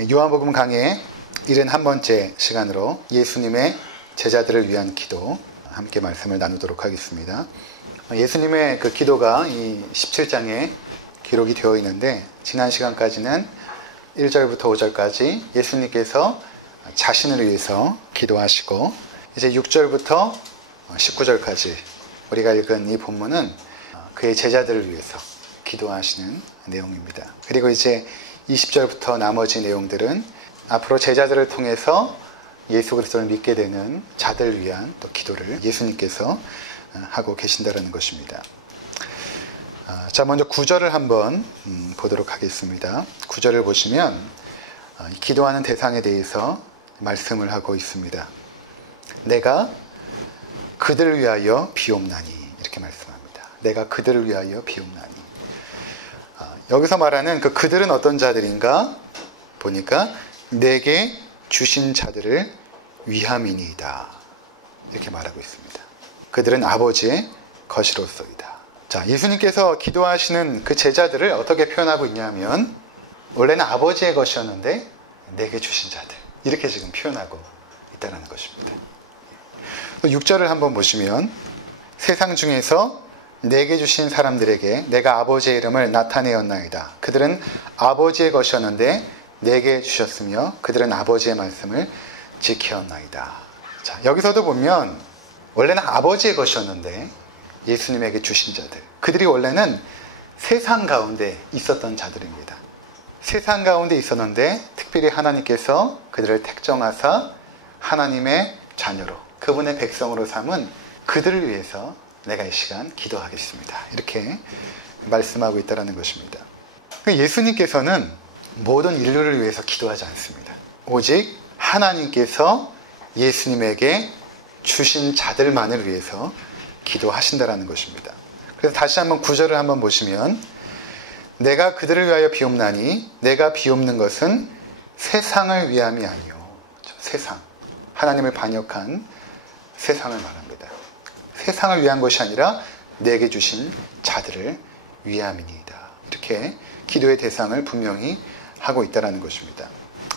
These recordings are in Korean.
요한복음 강의 71번째 시간으로 예수님의 제자들을 위한 기도 함께 말씀을 나누도록 하겠습니다. 예수님의 그 기도가 이 17장에 기록이 되어 있는데, 지난 시간까지는 1절부터 5절까지 예수님께서 자신을 위해서 기도하시고, 이제 6절부터 19절까지 우리가 읽은 이 본문은 그의 제자들을 위해서 기도하시는 내용입니다. 그리고 이제 20절부터 나머지 내용들은 앞으로 제자들을 통해서 예수 그리스도를 믿게 되는 자들을 위한 또 기도를 예수님께서 하고 계신다는 것입니다. 자, 먼저 9절을 한번 보도록 하겠습니다. 9절을 보시면 기도하는 대상에 대해서 말씀을 하고 있습니다. 내가 그들을 위하여 비옵나니, 이렇게 말씀합니다. 내가 그들을 위하여 비옵나니. 여기서 말하는 그 그들은 어떤 자들인가 보니까 내게 주신 자들을 위함이니이다, 이렇게 말하고 있습니다. 그들은 아버지의 것이로소이다. 자, 예수님께서 기도하시는 그 제자들을 어떻게 표현하고 있냐면, 원래는 아버지의 것이었는데 내게 주신 자들, 이렇게 지금 표현하고 있다는 것입니다. 6절을 한번 보시면, 세상 중에서 내게 주신 사람들에게 내가 아버지의 이름을 나타내었나이다. 그들은 아버지의 것이었는데 내게 주셨으며 그들은 아버지의 말씀을 지켰나이다. 자, 여기서도 보면 원래는 아버지의 것이었는데 예수님에게 주신 자들, 그들이 원래는 세상 가운데 있었던 자들입니다. 세상 가운데 있었는데 특별히 하나님께서 그들을 택정하사 하나님의 자녀로, 그분의 백성으로 삼은 그들을 위해서 내가 이 시간 기도하겠습니다, 이렇게 말씀하고 있다는 것입니다. 예수님께서는 모든 인류를 위해서 기도하지 않습니다. 오직 하나님께서 예수님에게 주신 자들만을 위해서 기도하신다는 것입니다. 그래서 다시 한번 9절을 한번 보시면, 내가 그들을 위하여 비옵나니, 내가 비옵는 것은 세상을 위함이 아니요. 세상, 하나님을 반역한 세상을 말합니다. 세상을 위한 것이 아니라 내게 주신 자들을 위함이니이다, 이렇게 기도의 대상을 분명히 하고 있다는 것입니다.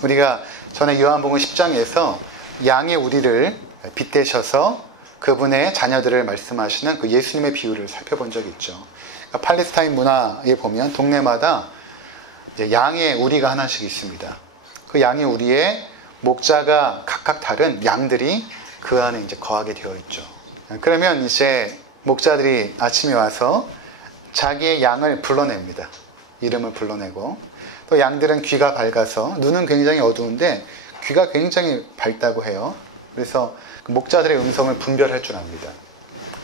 우리가 전에 요한복음 10장에서 양의 우리를 빗대셔서 그분의 자녀들을 말씀하시는 그 예수님의 비유를 살펴본 적이 있죠. 그러니까 팔레스타인 문화에 보면 동네마다 이제 양의 우리가 하나씩 있습니다. 그 양의 우리에 목자가 각각 다른 양들이 그 안에 이제 거하게 되어 있죠. 그러면 이제 목자들이 아침에 와서 자기의 양을 불러냅니다. 이름을 불러내고, 또 양들은 귀가 밝아서, 눈은 굉장히 어두운데 귀가 굉장히 밝다고 해요. 그래서 목자들의 음성을 분별할 줄 압니다.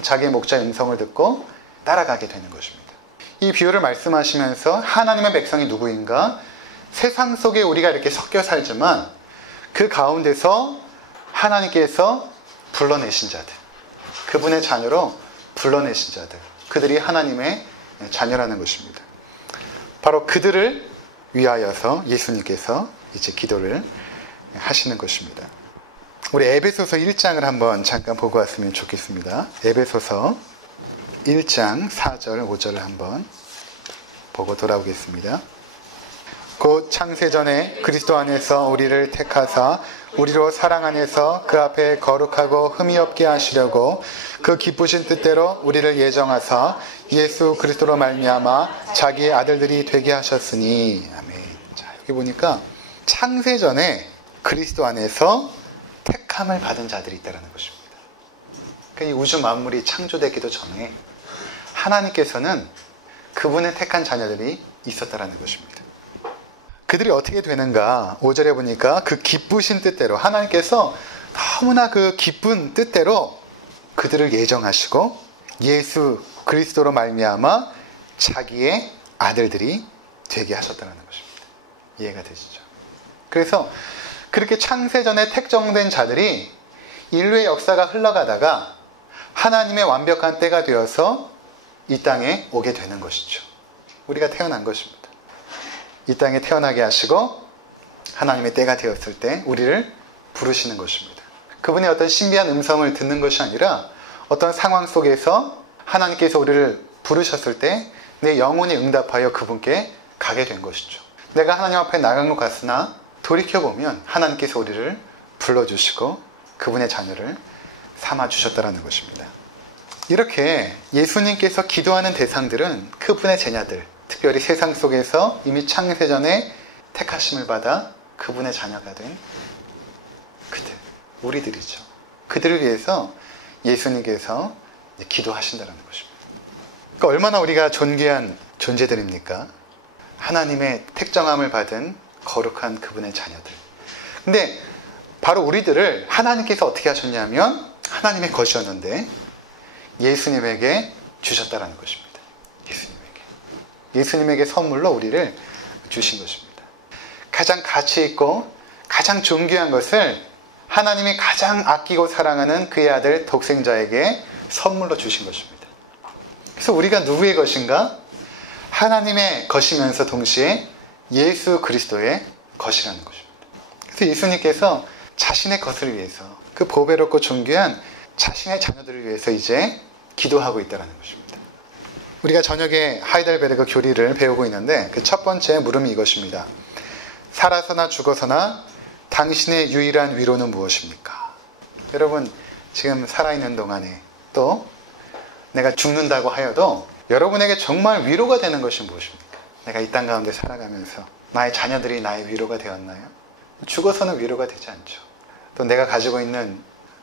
자기의 목자의 음성을 듣고 따라가게 되는 것입니다. 이 비유를 말씀하시면서 하나님의 백성이 누구인가? 세상 속에 우리가 이렇게 섞여 살지만 그 가운데서 하나님께서 불러내신 자들, 그분의 자녀로 불러내신 자들, 그들이 하나님의 자녀라는 것입니다. 바로 그들을 위하여서 예수님께서 이제 기도를 하시는 것입니다. 우리 에베소서 1장을 한번 잠깐 보고 왔으면 좋겠습니다. 에베소서 1장 4절 5절을 한번 보고 돌아오겠습니다. 곧 창세전에 그리스도 안에서 우리를 택하사 우리로 사랑 안에서 그 앞에 거룩하고 흠이 없게 하시려고 그 기쁘신 뜻대로 우리를 예정하사 예수 그리스도로 말미암아 자기의 아들들이 되게 하셨으니. 아멘. 자, 여기 보니까 창세전에 그리스도 안에서 택함을 받은 자들이 있다는 것입니다. 그러니까 이 우주 만물이 창조되기도 전에 하나님께서는 그분의 택한 자녀들이 있었다는 것입니다. 그들이 어떻게 되는가? 5절에 보니까 그 기쁘신 뜻대로, 하나님께서 너무나 그 기쁜 뜻대로 그들을 예정하시고 예수 그리스도로 말미암아 자기의 아들들이 되게 하셨다는 것입니다. 이해가 되시죠? 그래서 그렇게 창세전에 택정된 자들이 인류의 역사가 흘러가다가 하나님의 완벽한 때가 되어서 이 땅에 오게 되는 것이죠. 우리가 태어난 것입니다. 이 땅에 태어나게 하시고 하나님의 때가 되었을 때 우리를 부르시는 것입니다. 그분의 어떤 신비한 음성을 듣는 것이 아니라 어떤 상황 속에서 하나님께서 우리를 부르셨을 때 내 영혼이 응답하여 그분께 가게 된 것이죠. 내가 하나님 앞에 나간 것 같으나 돌이켜보면 하나님께서 우리를 불러주시고 그분의 자녀를 삼아주셨다는 것입니다. 이렇게 예수님께서 기도하는 대상들은 그분의 제자들, 특별히 세상 속에서 이미 창세전에 택하심을 받아 그분의 자녀가 된 그들, 우리들이죠. 그들을 위해서 예수님께서 기도하신다는 것입니다. 그러니까 얼마나 우리가 존귀한 존재들입니까? 하나님의 택정함을 받은 거룩한 그분의 자녀들. 근데 바로 우리들을 하나님께서 어떻게 하셨냐면 하나님의 것이었는데 예수님에게 주셨다는 것입니다. 예수님에게 선물로 우리를 주신 것입니다. 가장 가치 있고 가장 존귀한 것을 하나님이 가장 아끼고 사랑하는 그의 아들 독생자에게 선물로 주신 것입니다. 그래서 우리가 누구의 것인가? 하나님의 것이면서 동시에 예수 그리스도의 것이라는 것입니다. 그래서 예수님께서 자신의 것을 위해서 그 보배롭고 존귀한 자신의 자녀들을 위해서 이제 기도하고 있다는 것입니다. 우리가 저녁에 하이델베르그 교리를 배우고 있는데 그 첫 번째 물음이 이것입니다. 살아서나 죽어서나 당신의 유일한 위로는 무엇입니까? 여러분 지금 살아있는 동안에 또 내가 죽는다고 하여도 여러분에게 정말 위로가 되는 것이 무엇입니까? 내가 이 땅 가운데 살아가면서 나의 자녀들이 나의 위로가 되었나요? 죽어서는 위로가 되지 않죠. 또 내가 가지고 있는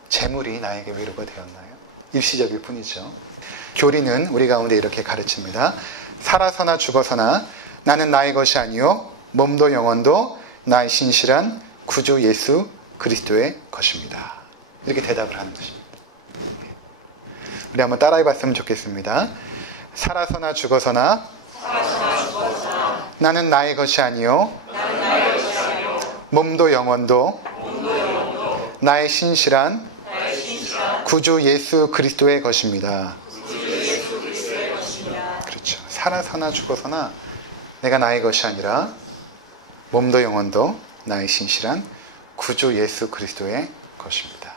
재물이 나에게 위로가 되었나요? 일시적일 뿐이죠. 교리는 우리 가운데 이렇게 가르칩니다. 살아서나 죽어서나 나는 나의 것이 아니요 몸도 영혼도 나의 신실한 구주 예수 그리스도의 것입니다. 이렇게 대답을 하는 것입니다. 우리 한번 따라해 봤으면 좋겠습니다. 살아서나 죽어서나 나는 나의 것이 아니요 몸도 영혼도 나의 신실한 구주 예수 그리스도의 것입니다. 그렇죠. 살아서나 죽어서나 내가 나의 것이 아니라 몸도 영혼도 나의 신실한 구주 예수 그리스도의 것입니다.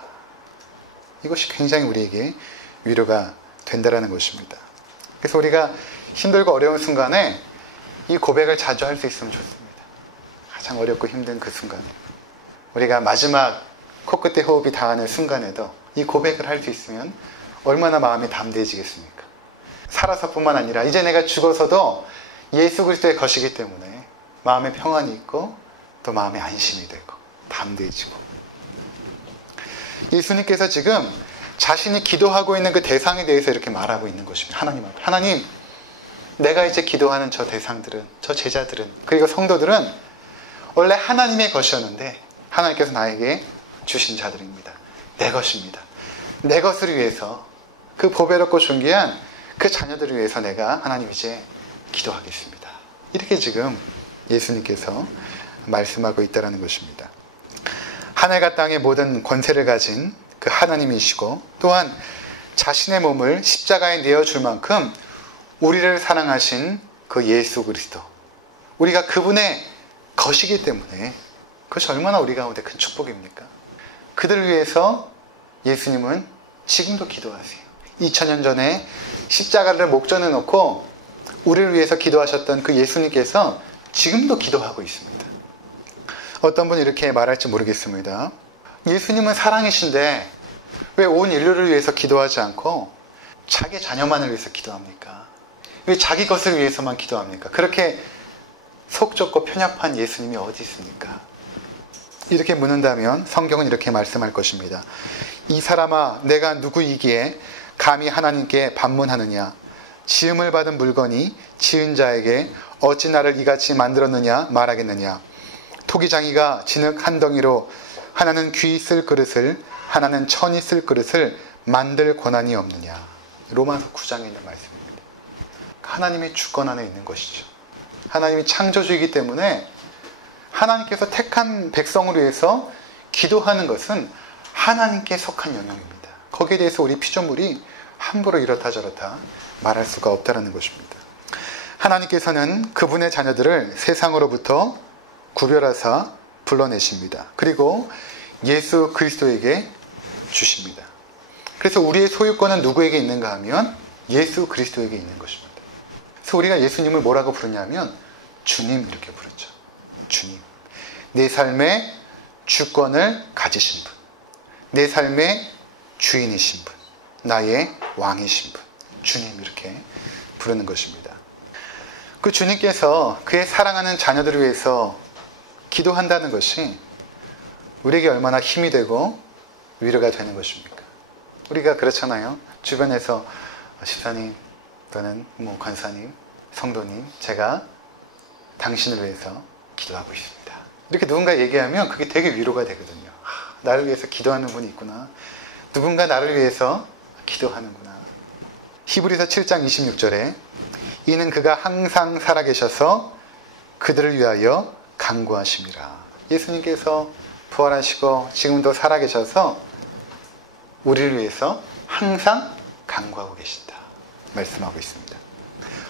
이것이 굉장히 우리에게 위로가 된다는 것입니다. 그래서 우리가 힘들고 어려운 순간에 이 고백을 자주 할 수 있으면 좋습니다. 가장 어렵고 힘든 그 순간에 우리가 마지막 코끝에 호흡이 닿는 순간에도 이 고백을 할 수 있으면 얼마나 마음이 담대해지겠습니까? 살아서뿐만 아니라 이제 내가 죽어서도 예수 그리스도의 것이기 때문에 마음에 평안이 있고 또 마음에 안심이 되고 담대해지고 예수님께서 지금 자신이 기도하고 있는 그 대상에 대해서 이렇게 말하고 있는 것입니다. 하나님, 내가 이제 기도하는 저 대상들은, 저 제자들은, 그리고 성도들은 원래 하나님의 것이었는데 하나님께서 나에게 주신 자들입니다. 내 것입니다. 내 것을 위해서 그 보배롭고 존귀한 그 자녀들을 위해서 내가 하나님 이제 기도하겠습니다. 이렇게 지금 예수님께서 말씀하고 있다는 것입니다. 하늘과 땅의 모든 권세를 가진 그 하나님이시고 또한 자신의 몸을 십자가에 내어줄 만큼 우리를 사랑하신 그 예수 그리스도, 우리가 그분의 것이기 때문에 그것이 얼마나 우리 가운데 큰 축복입니까? 그들을 위해서 예수님은 지금도 기도하세요. 2000년 전에 십자가를 목전에 놓고 우리를 위해서 기도하셨던 그 예수님께서 지금도 기도하고 있습니다. 어떤 분이 이렇게 말할지 모르겠습니다. 예수님은 사랑이신데 왜 온 인류를 위해서 기도하지 않고 자기 자녀만을 위해서 기도합니까? 왜 자기 것을 위해서만 기도합니까? 그렇게 속 좁고 편협한 예수님이 어디 있습니까? 이렇게 묻는다면 성경은 이렇게 말씀할 것입니다. 이 사람아, 내가 누구이기에 감히 하나님께 반문하느냐? 지음을 받은 물건이 지은 자에게 어찌 나를 이같이 만들었느냐 말하겠느냐? 토기장이가 진흙 한 덩이로 하나는 귀 쓸 그릇을 하나는 천이 쓸 그릇을 만들 권한이 없느냐? 로마서 9장에 있는 말씀입니다. 하나님의 주권 안에 있는 것이죠. 하나님이 창조주이기 때문에 하나님께서 택한 백성을 위해서 기도하는 것은 하나님께 속한 영역입니다. 거기에 대해서 우리 피조물이 함부로 이렇다 저렇다 말할 수가 없다는 것입니다. 하나님께서는 그분의 자녀들을 세상으로부터 구별하사 불러내십니다. 그리고 예수 그리스도에게 주십니다. 그래서 우리의 소유권은 누구에게 있는가 하면 예수 그리스도에게 있는 것입니다. 그래서 우리가 예수님을 뭐라고 부르냐면 주님 이렇게 부르죠. 주님. 내 삶의 주권을 가지신 분, 내 삶의 주인이신 분, 나의 왕이신 분, 주님 이렇게 부르는 것입니다. 그 주님께서 그의 사랑하는 자녀들을 위해서 기도한다는 것이 우리에게 얼마나 힘이 되고 위로가 되는 것입니까? 우리가 그렇잖아요. 주변에서 집사님 또는 권사님, 성도님, 제가 당신을 위해서 기도하고 있습니다. 이렇게 누군가 얘기하면 그게 되게 위로가 되거든요. 나를 위해서 기도하는 분이 있구나. 누군가 나를 위해서 기도하는구나. 히브리서 7장 26절에 이는 그가 항상 살아계셔서 그들을 위하여 간구하심이라. 예수님께서 부활하시고 지금도 살아계셔서 우리를 위해서 항상 간구하고 계신다 말씀하고 있습니다.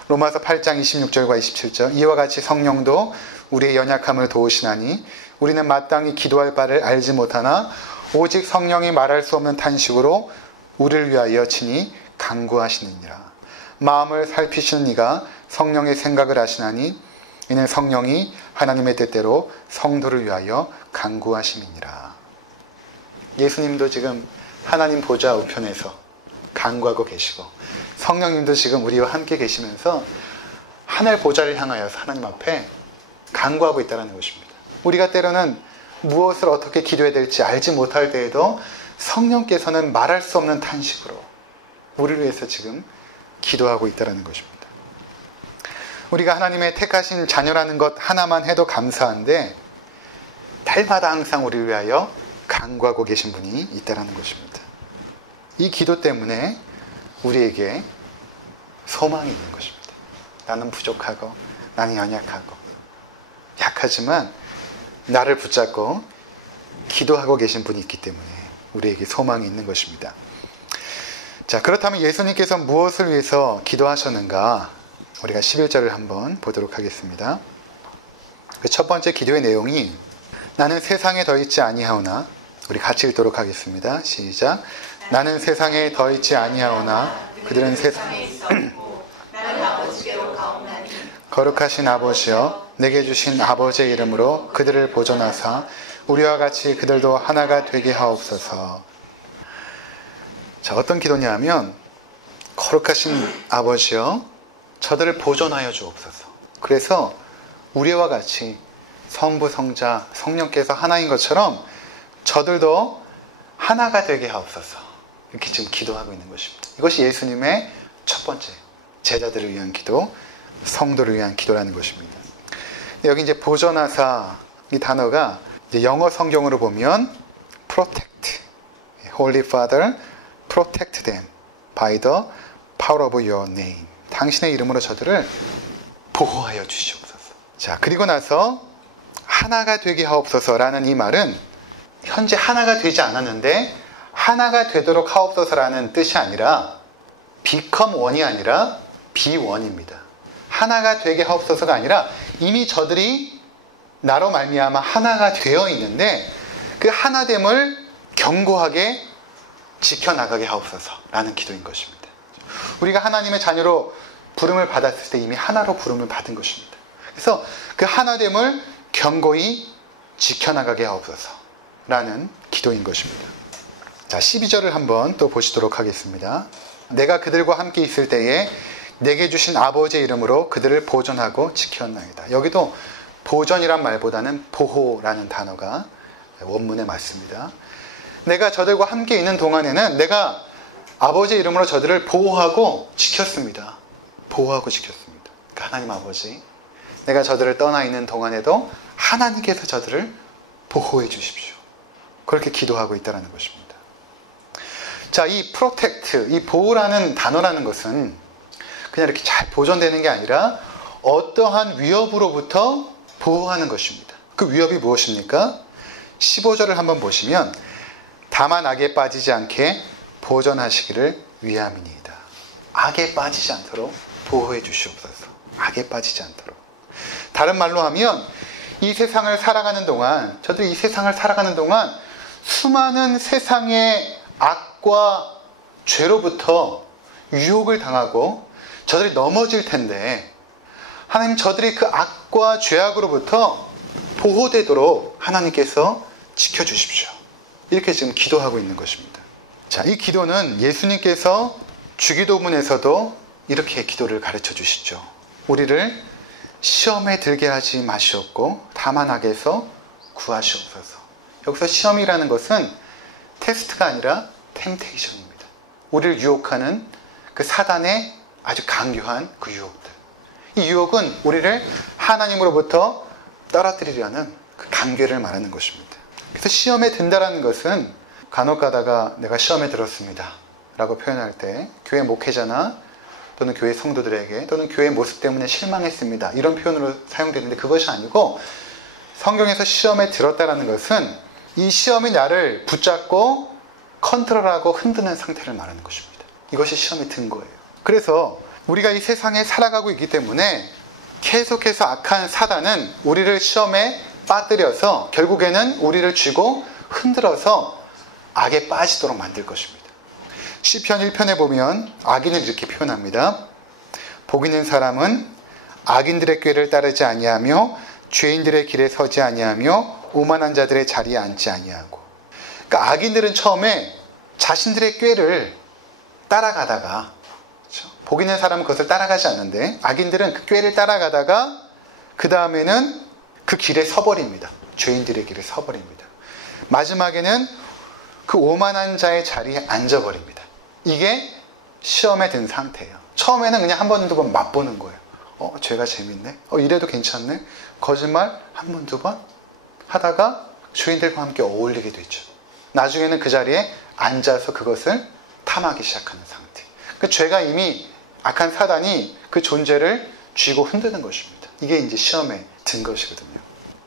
로마서 8장 26절과 27절 이와 같이 성령도 우리의 연약함을 도우시나니 우리는 마땅히 기도할 바를 알지 못하나 오직 성령이 말할 수 없는 탄식으로 우리를 위하여 친히 간구하시느니라. 마음을 살피시는 이가 성령의 생각을 하시나니 이는 성령이 하나님의 뜻대로 성도를 위하여 간구하심이니라. 예수님도 지금 하나님 보좌 우편에서 간구하고 계시고 성령님도 지금 우리와 함께 계시면서 하늘 보좌를 향하여서 하나님 앞에 간구하고 있다는 것입니다. 우리가 때로는 무엇을 어떻게 기도해야 될지 알지 못할 때에도 성령께서는 말할 수 없는 탄식으로 우리를 위해서 지금 기도하고 있다는 것입니다. 우리가 하나님의 택하신 자녀라는 것 하나만 해도 감사한데 달마다 항상 우리를 위하여 간구하고 계신 분이 있다는 것입니다. 이 기도 때문에 우리에게 소망이 있는 것입니다. 나는 부족하고 나는 연약하고 약하지만 나를 붙잡고 기도하고 계신 분이 있기 때문에 우리에게 소망이 있는 것입니다. 자, 그렇다면 예수님께서 무엇을 위해서 기도하셨는가? 우리가 11절을 한번 보도록 하겠습니다. 그 첫 번째 기도의 내용이 나는 세상에 더 있지 아니하오나, 우리 같이 읽도록 하겠습니다. 시작. 나는 세상에 더 있지 아니하오나 그들은 세상에 있었고 나는 아버지께로 가옵나니 거룩하신 아버지여 내게 주신 아버지의 이름으로 그들을 보존하사 우리와 같이 그들도 하나가 되게 하옵소서. 자, 어떤 기도냐면 거룩하신 아버지여 저들을 보존하여 주옵소서. 그래서 우리와 같이 성부, 성자, 성령께서 하나인 것처럼 저들도 하나가 되게 하옵소서. 이렇게 지금 기도하고 있는 것입니다. 이것이 예수님의 첫 번째 제자들을 위한 기도, 성도를 위한 기도라는 것입니다. 여기 이제 보존하사 이 단어가 이제 영어 성경으로 보면 protect, Holy Father, protect them by the power of your name. 당신의 이름으로 저들을 보호하여 주시옵소서. 자, 그리고 나서 하나가 되게 하옵소서라는 이 말은 현재 하나가 되지 않았는데 하나가 되도록 하옵소서라는 뜻이 아니라 become one이 아니라 be one입니다. 하나가 되게 하옵소서가 아니라 이미 저들이 나로 말미암아 하나가 되어 있는데 그 하나됨을 견고하게 지켜나가게 하옵소서라는 기도인 것입니다. 우리가 하나님의 자녀로 부름을 받았을 때 이미 하나로 부름을 받은 것입니다. 그래서 그 하나됨을 견고히 지켜나가게 하옵소서라는 기도인 것입니다. 자, 12절을 한번 또 보시도록 하겠습니다. 내가 그들과 함께 있을 때에 내게 주신 아버지의 이름으로 그들을 보존하고 지켰나이다. 여기도 보존이란 말보다는 보호라는 단어가 원문에 맞습니다. 내가 저들과 함께 있는 동안에는 내가 아버지의 이름으로 저들을 보호하고 지켰습니다. 보호하고 지켰습니다. 그러니까 하나님 아버지, 내가 저들을 떠나 있는 동안에도 하나님께서 저들을 보호해 주십시오. 그렇게 기도하고 있다는 것입니다. 자, 이 protect, 이 보호라는 단어라는 것은 그냥 이렇게 잘 보존되는 게 아니라 어떠한 위협으로부터 보호하는 것입니다. 그 위협이 무엇입니까? 15절을 한번 보시면 다만 악에 빠지지 않게 보존하시기를 위함이니이다. 악에 빠지지 않도록 보호해 주시옵소서. 악에 빠지지 않도록. 다른 말로 하면 이 세상을 살아가는 동안, 저들이 이 세상을 살아가는 동안 수많은 세상의 악과 죄로부터 유혹을 당하고 저들이 넘어질 텐데 하나님 저들이 그 악과 죄악으로부터 보호되도록 하나님께서 지켜주십시오. 이렇게 지금 기도하고 있는 것입니다. 자, 이 기도는 예수님께서 주기도문에서도 이렇게 기도를 가르쳐 주시죠. 우리를 시험에 들게 하지 마시옵고 다만 악에서 구하시옵소서. 여기서 시험이라는 것은 테스트가 아니라 템테이션입니다. 우리를 유혹하는 그 사단의 아주 강교한 그 유혹들. 이 유혹은 우리를 하나님으로부터 떨어뜨리려는 그 간계를 말하는 것입니다. 그래서 시험에 든다라는 것은 간혹 가다가 내가 시험에 들었습니다 라고 표현할 때 교회 목회자나 또는 교회 성도들에게 또는 교회 모습 때문에 실망했습니다 이런 표현으로 사용되는데 그것이 아니고 성경에서 시험에 들었다라는 것은 이 시험이 나를 붙잡고 컨트롤하고 흔드는 상태를 말하는 것입니다. 이것이 시험에 든 거예요. 그래서 우리가 이 세상에 살아가고 있기 때문에 계속해서 악한 사단은 우리를 시험에 빠뜨려서 결국에는 우리를 쥐고 흔들어서 악에 빠지도록 만들 것입니다. 시편 1편에 보면 악인을 이렇게 표현합니다. 복 있는 사람은 악인들의 꾀를 따르지 아니하며 죄인들의 길에 서지 아니하며 오만한 자들의 자리에 앉지 아니하고. 그러니까 악인들은 처음에 자신들의 꾀를 따라가다가 그렇죠? 복 있는 사람은 그것을 따라가지 않는데 악인들은 그 꾀를 따라가다가 그 다음에는 그 길에 서버립니다. 죄인들의 길에 서버립니다. 마지막에는 그 오만한 자의 자리에 앉아버립니다. 이게 시험에 든 상태예요. 처음에는 그냥 한 번, 두 번 맛보는 거예요. 죄가 재밌네. 이래도 괜찮네. 거짓말 한 번, 두 번 하다가 죄인들과 함께 어울리게 되죠. 나중에는 그 자리에 앉아서 그것을 탐하기 시작하는 상태. 그 죄가 이미 악한 사단이 그 존재를 쥐고 흔드는 것입니다. 이게 이제 시험에 든 것이거든요.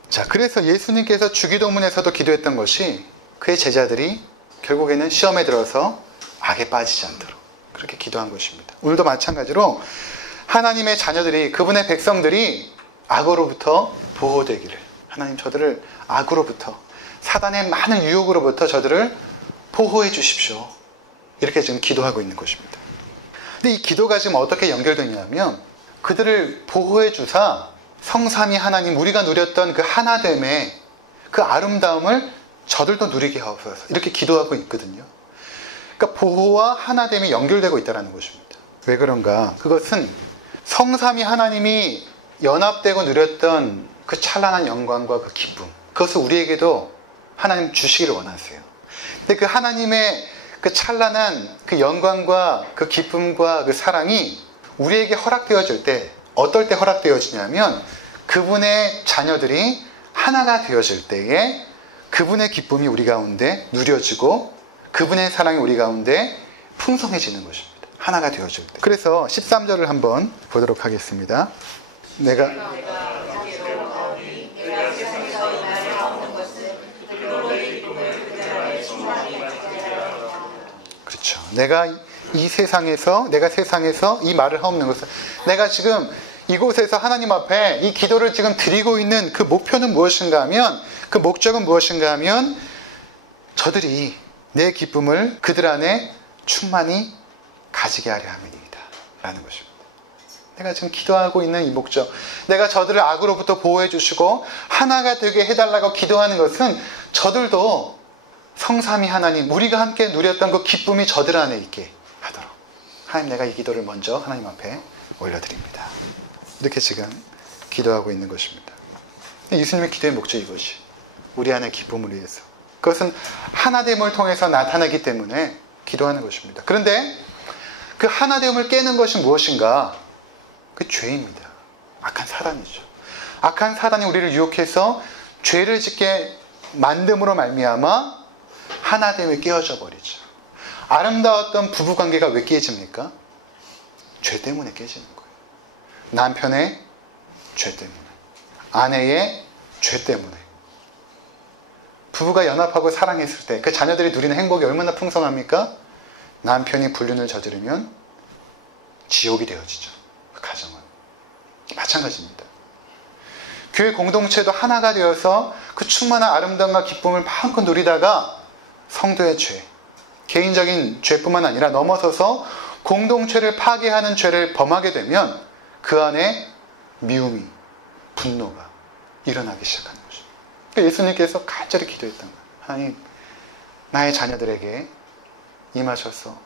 자, 그래서 예수님께서 주기도문에서도 기도했던 것이 그의 제자들이 결국에는 시험에 들어서 악에 빠지지 않도록 그렇게 기도한 것입니다. 오늘도 마찬가지로 하나님의 자녀들이 그분의 백성들이 악으로부터 보호되기를 하나님 저들을 악으로부터 사단의 많은 유혹으로부터 저들을 보호해 주십시오. 이렇게 지금 기도하고 있는 것입니다. 근데 이 기도가 지금 어떻게 연결되냐면 그들을 보호해 주사 성삼위 하나님 우리가 누렸던 그 하나됨의 그 아름다움을 저들도 누리게 하옵소서 이렇게 기도하고 있거든요. 그러니까 보호와 하나됨이 연결되고 있다는 것입니다. 왜 그런가? 그것은 성삼위 하나님이 연합되고 누렸던 그 찬란한 영광과 그 기쁨 그것을 우리에게도 하나님 주시기를 원하세요. 근데 그 하나님의 그 찬란한 그 영광과 그 기쁨과 그 사랑이 우리에게 허락되어질 때 어떨 때 허락되어지냐면 그분의 자녀들이 하나가 되어질 때에 그분의 기쁨이 우리 가운데 누려지고 그분의 사랑이 우리 가운데 풍성해지는 것입니다. 하나가 되어질 때. 그래서 13절을 한번 보도록 하겠습니다. 내가 그렇죠. 내가 세상에서 이 말을 하옵는 것은 내가 지금 이곳에서 하나님 앞에 이 기도를 지금 드리고 있는 그 목표는 무엇인가 하면 그 목적은 무엇인가 하면 저들이 내 기쁨을 그들 안에 충만히 가지게 하려 함이니이다 라는 것입니다. 내가 지금 기도하고 있는 이 목적 내가 저들을 악으로부터 보호해 주시고 하나가 되게 해달라고 기도하는 것은 저들도 성삼위 하나님 우리가 함께 누렸던 그 기쁨이 저들 안에 있게 하도록 하나님 내가 이 기도를 먼저 하나님 앞에 올려드립니다. 이렇게 지금 기도하고 있는 것입니다. 예수님의 기도의 목적이 이것이 우리 안의 기쁨을 위해서 그것은 하나됨을 통해서 나타나기 때문에 기도하는 것입니다. 그런데 그 하나됨을 깨는 것이 무엇인가? 그 죄입니다. 악한 사단이죠. 악한 사단이 우리를 유혹해서 죄를 짓게 만듦으로 말미암아 하나됨이 깨어져 버리죠. 아름다웠던 부부관계가 왜 깨집니까? 죄 때문에 깨지는 거예요. 남편의 죄 때문에 아내의 죄 때문에 부부가 연합하고 사랑했을 때 그 자녀들이 누리는 행복이 얼마나 풍성합니까? 남편이 불륜을 저지르면 지옥이 되어지죠. 그 가정은 마찬가지입니다. 교회 공동체도 하나가 되어서 그 충만한 아름다움과 기쁨을 마음껏 누리다가 성도의 죄, 개인적인 죄뿐만 아니라 넘어서서 공동체를 파괴하는 죄를 범하게 되면 그 안에 미움이, 분노가 일어나기 시작하는 것입니다. 예수님께서 간절히 기도했던 거예요. 하나님, 나의 자녀들에게 임하셔서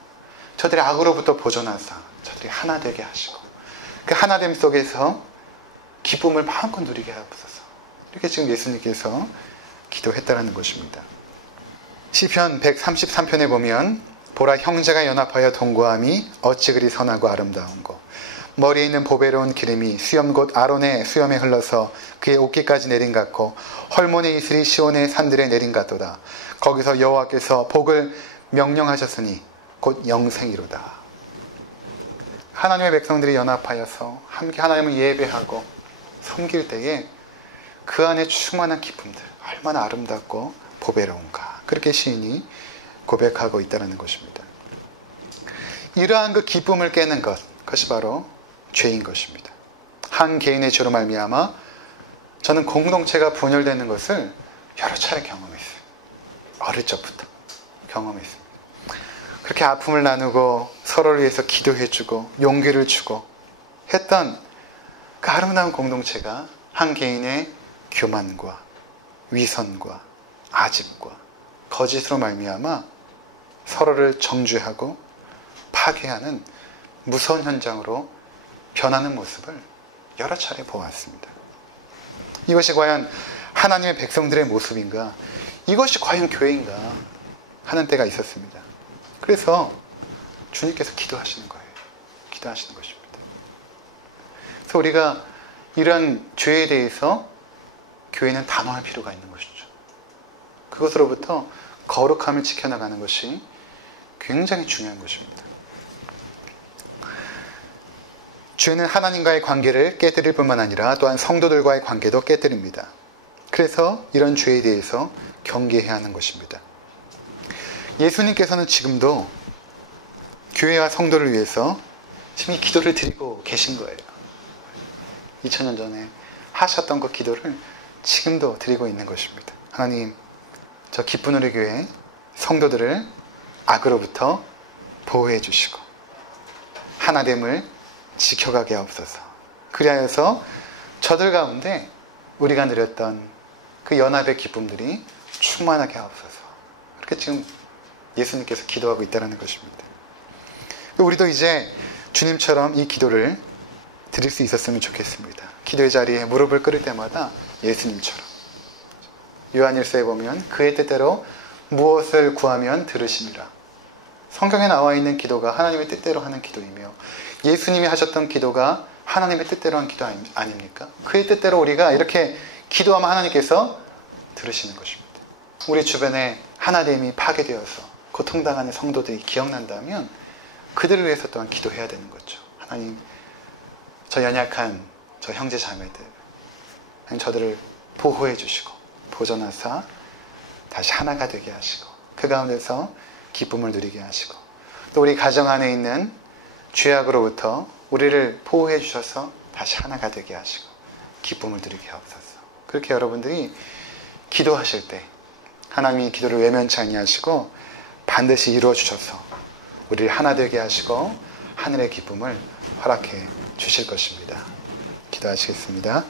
저들의 악으로부터 보존하사 저들이 하나 되게 하시고 그 하나됨 속에서 기쁨을 마음껏 누리게 하옵소서. 이렇게 지금 예수님께서 기도했다라는 것입니다. 시편 133편에 보면 보라, 형제가 연합하여 동거함이 어찌 그리 선하고 아름다운고, 머리에 있는 보배로운 기름이 수염 곧 아론의 수염에 흘러서 그의 옷깃까지 내린 같고 헐몬의 이슬이 시온의 산들에 내린 같도다. 거기서 여호와께서 복을 명령하셨으니 곧 영생이로다. 하나님의 백성들이 연합하여서 함께 하나님을 예배하고 섬길 때에 그 안에 충만한 기쁨들, 얼마나 아름답고 보배로운가, 그렇게 시인이 고백하고 있다는 것입니다. 이러한 그 기쁨을 깨는 것, 그것이 바로 죄인 것입니다. 한 개인의 죄로 말미암아 저는 공동체가 분열되는 것을 여러 차례 경험했어요. 어릴 적부터 경험했습니다. 그렇게 아픔을 나누고 서로를 위해서 기도해주고 용기를 주고 했던 그 아름다운 공동체가 한 개인의 교만과 위선과 아집과 거짓으로 말미암아 서로를 정죄하고 파괴하는 무서운 현장으로 변하는 모습을 여러 차례 보았습니다. 이것이 과연 하나님의 백성들의 모습인가, 이것이 과연 교회인가 하는 때가 있었습니다. 그래서 주님께서 기도하시는 거예요. 기도하시는 것입니다. 그래서 우리가 이러한 죄에 대해서 교회는 단호할 필요가 있는 것이죠. 그것으로부터 거룩함을 지켜나가는 것이 굉장히 중요한 것입니다. 죄는 하나님과의 관계를 깨뜨릴 뿐만 아니라 또한 성도들과의 관계도 깨뜨립니다. 그래서 이런 죄에 대해서 경계해야 하는 것입니다. 예수님께서는 지금도 교회와 성도를 위해서 지금 이 기도를 드리고 계신 거예요. 2000년 전에 하셨던 그 기도를 지금도 드리고 있는 것입니다. 하나님, 저 기쁜 우리 교회 성도들을 악으로부터 보호해 주시고 하나됨을 지켜가게 하옵소서. 그리하여서 저들 가운데 우리가 누렸던 그 연합의 기쁨들이 충만하게 하옵소서. 그렇게 지금 예수님께서 기도하고 있다는 것입니다. 우리도 이제 주님처럼 이 기도를 드릴 수 있었으면 좋겠습니다. 기도의 자리에 무릎을 꿇을 때마다 예수님처럼. 요한일서에 보면 그의 뜻대로 무엇을 구하면 들으시니라. 성경에 나와 있는 기도가 하나님의 뜻대로 하는 기도이며 예수님이 하셨던 기도가 하나님의 뜻대로 한 기도 아닙니까? 그의 뜻대로 우리가 이렇게 기도하면 하나님께서 들으시는 것입니다. 우리 주변에 하나됨이 파괴되어서 고통당하는 성도들이 기억난다면 그들을 위해서 또한 기도해야 되는 거죠. 하나님, 저 연약한 저 형제 자매들, 저들을 보호해 주시고 보존하사 다시 하나가 되게 하시고 그 가운데서 기쁨을 누리게 하시고 또 우리 가정 안에 있는 죄악으로부터 우리를 보호해 주셔서 다시 하나가 되게 하시고 기쁨을 누리게 하옵소서. 그렇게 여러분들이 기도하실 때 하나님이 기도를 외면치 아니하시고 반드시 이루어 주셔서 우리를 하나 되게 하시고 하늘의 기쁨을 허락해 주실 것입니다. 기도하시겠습니다.